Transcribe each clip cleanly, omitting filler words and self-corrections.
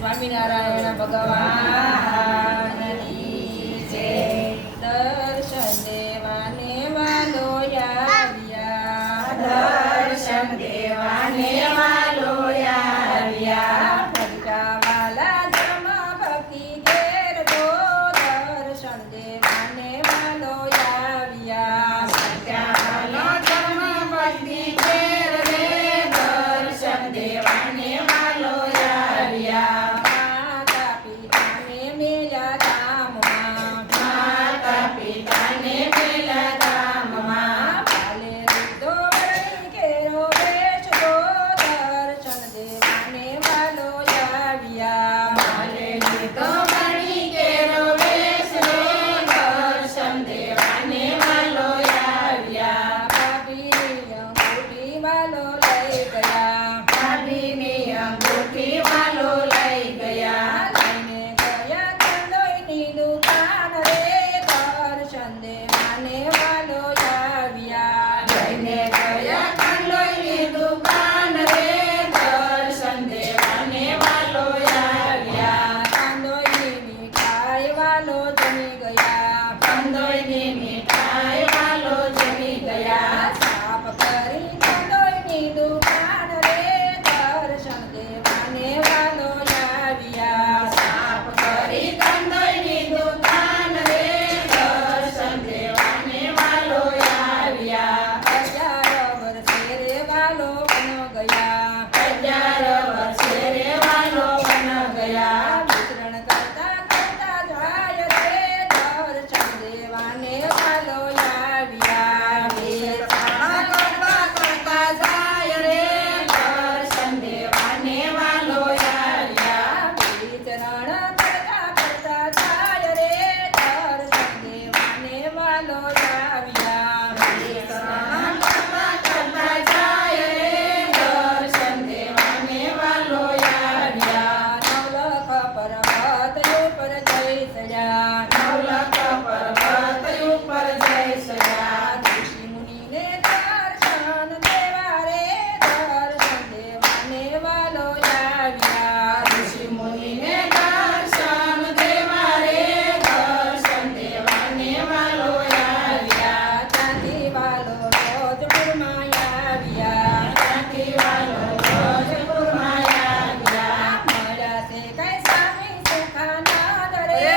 સ્વામિનારાયણ ભગવાનની જય. દર્શન દેવાને વાલો આવ્યા, દર્શન દેવાને વાલો આવ્યા. ભગતા વાલા જમ ભક્તિ ઘેર તો દર્શન દેવાને વાલો આવ્યા. સત્યાનો ધર્મ ભક્તિ ઘેર રે દર્શન દેવાને વાલો આવ્યા. માતા પિતાને મેલ્યા ધામમાં, માતા પિતાને પેલા ધામમાં. ભાલે લીધો વળી ઘેરો વેશ તો દર્શન દેવાને વાલો આવ્યા. માલે લીધો વળી કેરો વેશ રે દર્શન દેવાને વાલો આવ્યા. ભાભીની અંગૂઠી વાલો લઈ ગયા, ભાભીની અંગૂઠી વાલો લઈ ગયા. લઈને ગયા કંડોઈની દુકાન રે દર્શન દેવાને વાલો આવ્યા. લઈને ગયા કંડોઈની દુકાન રે દર્શન દેવાને વાલો આવ્યા. કંડોઈની મીઠાઈ વાલો જમી ગયા, કંડોઈની મીઠાઈ વાલો જમી ગયા. સાફ કરી કંડોઈની દુકાન રે દર્શન દેવાને વાલો આવ્યા. સાફ કરી કંડોઈની દુકાન રે દર્શન દેવાને વાલો આવ્યા. 11 વર્ષે રે વાલો બન ગયા, 11 વર્ષે રે વાલો બન ગયા. વિચરણ કરતા કરતા જાય રે દર્શન દેવાને વાલો આવ્યા. વેચાણ કરતા કરતા જાય રે દર્શન દેવાને વાલો આવ્યા. વિચરણ કરતા કરતા જાય રે દર્શન દેવાને વાલો આવ્યા. વેચાણ કરતા કરતા જાય રે દર્શન દેવાને વાલો આવ્યા. નવલખ પર્વત ઉપર જઈ ચડ્યા, નવલખ પર્વત ઉપર જઈ સજા. ઋષિ મુનિને દર્શન દેવા રે દર્શન દેવાને વાલો આવ્યા. ઋષિ મુનિને દર્શન દેવા રે દર્શન દેવાને વાલો આવ્યા. ત્યાંથી વાલો રોજપુરમાં આવ્યા. ત્યાંથી વાલો રોજપુરમાં આવ્યા. મળ્યા છે કઈ સ્વામી સુખાનંદ રે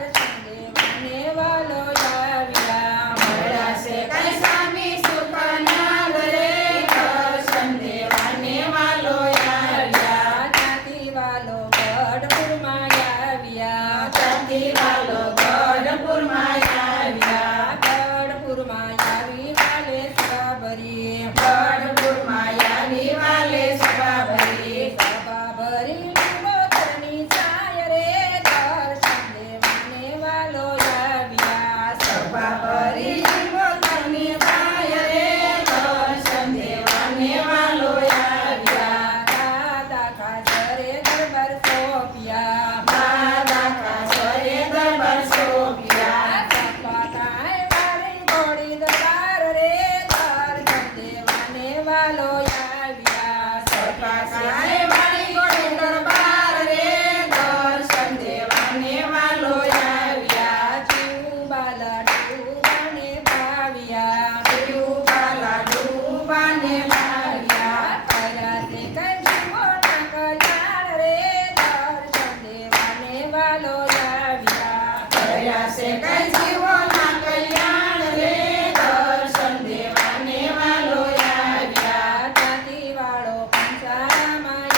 દર્શન દેવાને વાલો આવ્યા. મળ્યા છે કઈ સ્વામી સુખાનંદ રે દર્શન દેવાને વાલો આવ્યા. ત્યાંથી વાલો ગઢપુરમાં આવ્યા. ત્યાંથી વાલો ગઢપુરમાં આવ્યા. ગઢપુરમાં આવી વાલે સભા ભરી, ગઢપુરમાં આવી વાલે સભા ભરી. સભા ભરી લીંબોતરની છાય રે દર્શન દેવાને વાલો આવ્યા. સભા ભરી લીંબોતરની છાય રે દર્શન દેવાને વાલો આવ્યા. દાદા ખાચરે દરબાર સોંપ્યા, દાદા કાસરે દરબાર સોંપ્યા. સપા કાંઈ મારી ઘોડી દરબાર રે દર્શન દેવાને વાલો આવ્યા. સપા કાંઈ વાળી ઘોડી દરબાર રે દર્શન દેવાને વાલો આવ્યા. ચુબાલા ડુબાને ભાવ્યા, ડૂબાલા ડૂબાને ભાગ્યા. કર્યા તે કઈ જીવોના કલ્યાણ રે દર્શન દેવાને વાલો આવ્યા. કર્યા છે કઈ જીવોના કલ્યાણ રે દર્શન દેવાને વાલો આવ્યા. ત્યાંથી વાળો પંચારામાં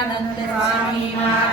સહજાનંદ સ્વામી મહારાજ